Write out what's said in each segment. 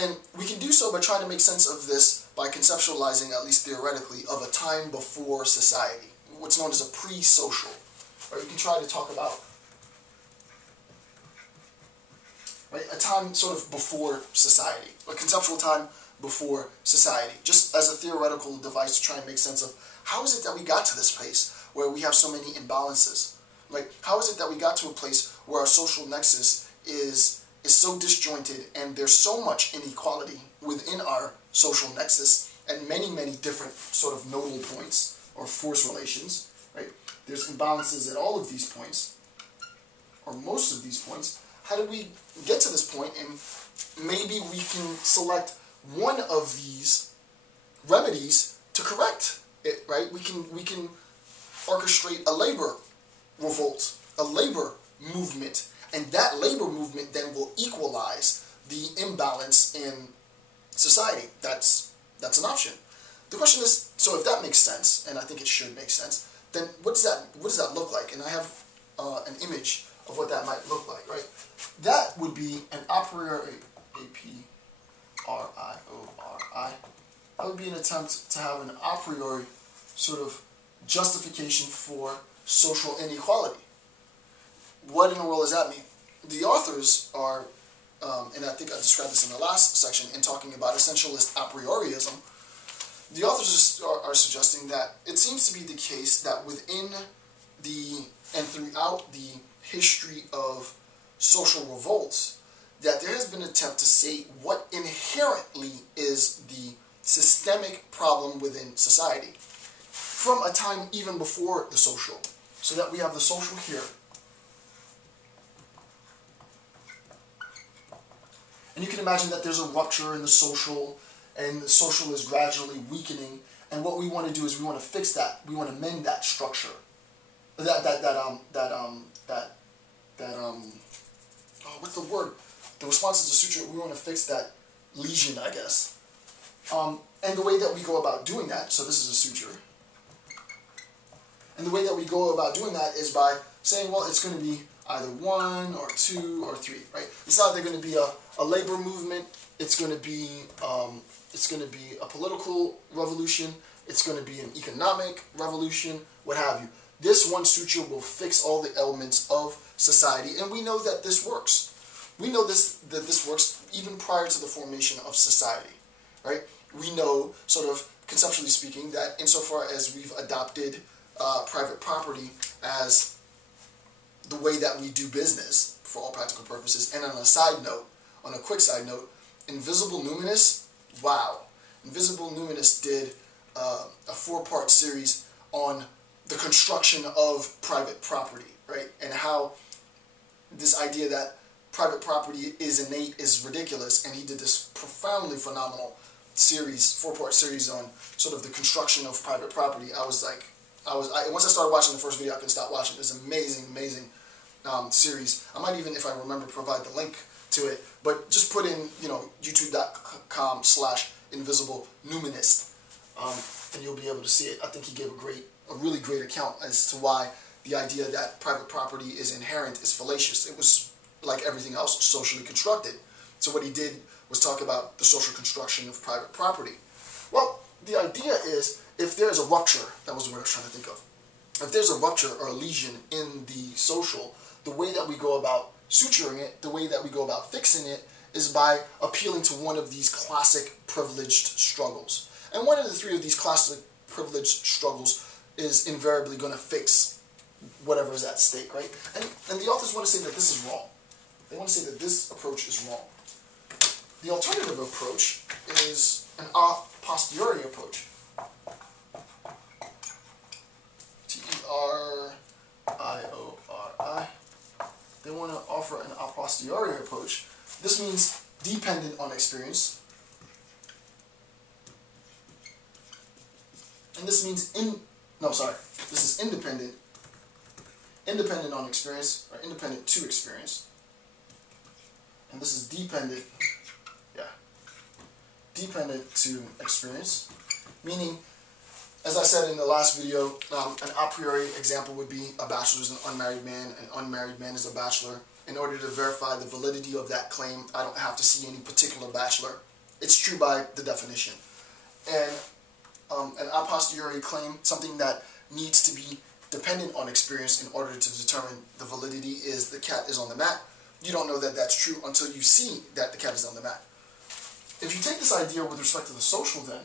And we can do so by trying to make sense of this by conceptualizing, at least theoretically, of a time before society, what's known as a pre-social. Right? We can try to talk about a time sort of before society, a conceptual time before society, just as a theoretical device to try and make sense of how is it that we got to this place where we have so many imbalances? Like, how is it that we got to a place where our social nexus is so disjointed and there's so much inequality within our social nexus and many, many different sort of nodal points or force relations, right? There's imbalances at all of these points, or most of these points. How did we get to this point? And maybe we can select one of these remedies to correct it, right? We can orchestrate a labor revolt, a labor movement, and that labor movement then will equalize the imbalance in society. That's an option. The question is, so if that makes sense, and I think it should make sense, then what does that look like? And I have an image of what that might look like, right? That would be an a priori, A-P-R-I-O-R-I. That would be an attempt to have an a priori sort of justification for social inequality. What in the world does that mean? The authors are, and I think I described this in the last section in talking about essentialist a priorism, the authors are suggesting that it seems to be the case that within and throughout the history of social revolts, that there has been an attempt to say what inherently is the systemic problem within society from a time even before the social. So that we have the social here. And you can imagine that there's a rupture in the social, and the social is gradually weakening. And what we want to do is we want to fix that. We want to mend that structure. What's the word? The response to the suture, we want to fix that lesion, I guess. And the way that we go about doing that, so this is a suture. And the way that we go about doing that is by saying, well, it's going to be either 1 or 2 or 3, right? It's either going to be a labor movement, it's going to be a political revolution, it's going to be an economic revolution, what have you. This one suture will fix all the elements of society, and we know that this works. We know that this works even prior to the formation of society, right? We know, sort of conceptually speaking, that insofar as we've adopted private property as the way that we do business for all practical purposes. And on a side note, on a quick side note, Invisible Numinous, wow. Invisible Numinous did a 4-part series on the construction of private property, right? And how this idea that private property is innate is ridiculous, and he did this profoundly phenomenal series, 4-part series on sort of the construction of private property. Once I started watching the first video, I couldn't stop watching. It was an amazing, amazing series. I might even, if I remember, provide the link to it. But just put in, youtube.com/invisiblenuminist, and you'll be able to see it. I think he gave a really great account as to why the idea that private property is inherent is fallacious. It was, like everything else, socially constructed. So what he did was talk about the social construction of private property. Well, the idea is, if there's a rupture, that was the word I was trying to think of. If there's a rupture or a lesion in the social, the way that we go about suturing it, the way that we go about fixing it, is by appealing to one of these classic privileged struggles. And one of the 3 of these classic privileged struggles is invariably going to fix whatever is at stake, right? And the authors want to say that this is wrong. They want to say that this approach is wrong. The alternative approach is an a posteriori approach. T-E-R-I-O-R-I. They want to offer an a posteriori approach. This means dependent on experience. And this means this is independent. Independent on experience, or independent to experience. And this is dependent, dependent to experience. Meaning, as I said in the last video, an a priori example would be a bachelor is an unmarried man, an unmarried man is a bachelor. In order to verify the validity of that claim, I don't have to see any particular bachelor. It's true by the definition. And an a posteriori claim, something that needs to be dependent on experience in order to determine the validity, is the cat is on the mat. You don't know that that's true until you see that the cat is on the mat. If you take this idea with respect to the social then,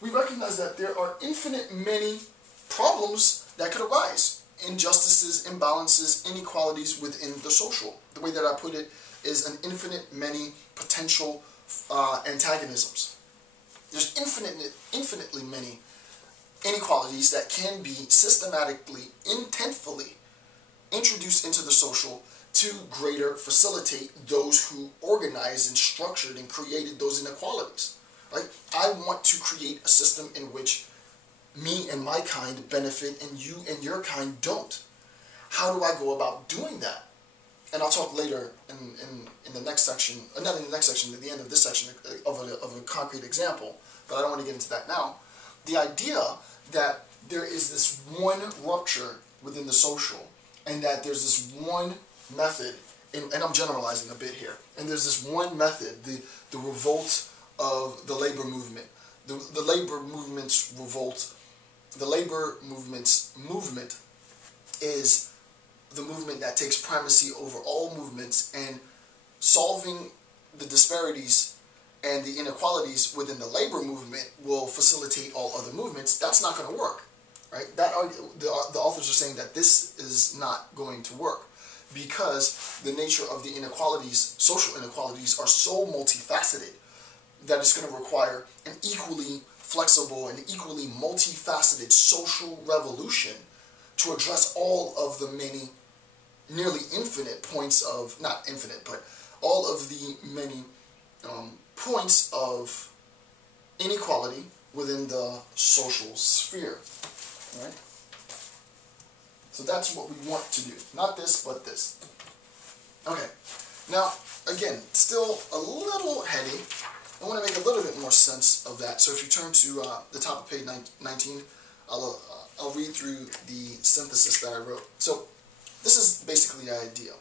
we recognize that there are infinite many problems that could arise. Injustices, imbalances, inequalities within the social. The way that I put it is an infinite many potential antagonisms. There's infinitely many inequalities that can be systematically, intentfully introduced into the social to greater facilitate those who organized and structured and created those inequalities. Right? I want to create a system in which me and my kind benefit and you and your kind don't. How do I go about doing that? And I'll talk later in the next section, not in the next section, at the end of this section of a concrete example, but I don't want to get into that now. The idea that there is this one rupture within the social, and that there's this one method, and I'm generalizing a bit here, and there's this one method, the revolt of the labor movement. The labor movement's revolt, the labor movement's movement is the movement that takes primacy over all movements, and solving the disparities and the inequalities within the labor movement will facilitate all other movements. That's not going to work, right? The authors are saying that this is not going to work because the nature of the inequalities, social inequalities, are so multifaceted that it's going to require an equally flexible and equally multifaceted social revolution to address all of the many, nearly infinite points of, not infinite, but all of the many points of inequality within the social sphere. Right? So that's what we want to do. Not this, but this. Okay. Now, again, still a little heady. I want to make a little bit more sense of that. So if you turn to the top of page 19, I'll read through the synthesis that I wrote. So this is basically the idea.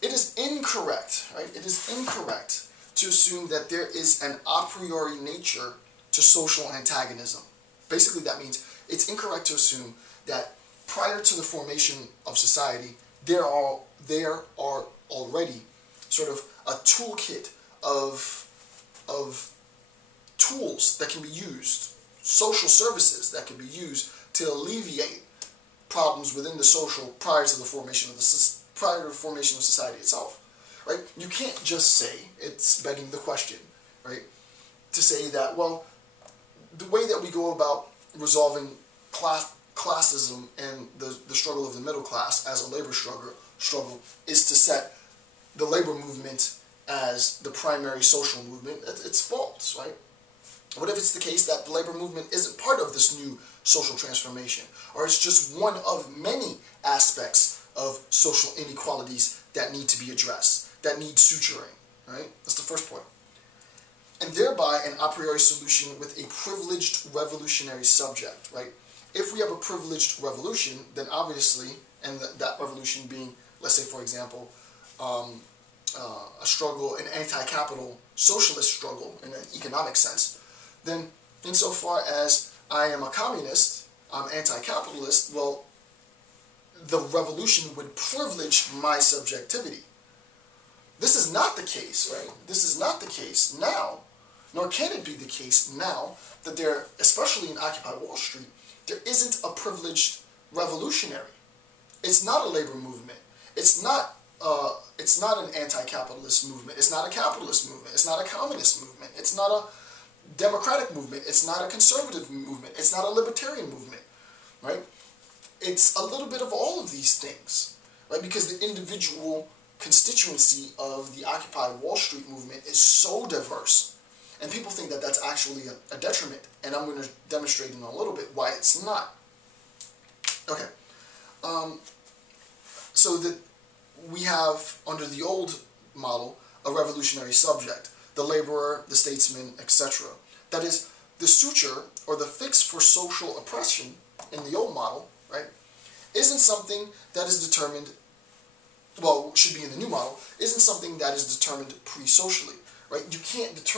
It is incorrect, right? It is incorrect to assume that there is an a priori nature to social antagonism. Basically, that means it's incorrect to assume that prior to the formation of society, there are already sort of a toolkit of tools that can be used, social services that can be used to alleviate problems within the social prior to the formation of society itself. Right? You can't just say, it's begging the question, right? To say that, well, the way that we go about resolving classism and the struggle of the middle class as a labor struggle is to set the labor movement as the primary social movement. It's false, right? What if it's the case that the labor movement isn't part of this new social transformation, or it's just one of many aspects of social inequalities that need to be addressed, that need suturing, right? That's the first point. And thereby an a priori solution with a privileged revolutionary subject, right? If we have a privileged revolution, then obviously, and that revolution being, let's say for example, a struggle, an anti-capital socialist struggle in an economic sense, then insofar as I am a communist, I'm anti-capitalist, well, the revolution would privilege my subjectivity. This is not the case, right? This is not the case now, nor can it be the case now, that there, especially in Occupy Wall Street, there isn't a privileged revolutionary. It's not a labor movement. It's not an anti-capitalist movement. It's not a capitalist movement. It's not a communist movement. It's not a democratic movement. It's not a conservative movement. It's not a libertarian movement, right? It's a little bit of all of these things, right? Because the individual constituency of the Occupy Wall Street movement is so diverse, and people think that that's actually a detriment, and I'm going to demonstrate in a little bit why it's not. Okay, so that we have, under the old model, a revolutionary subject, the laborer, the statesman, etc. That is, the suture, or the fix for social oppression in the old model, right, isn't something that is determined, well, should be in the new model, isn't something that is determined pre-socially, right? You can't determine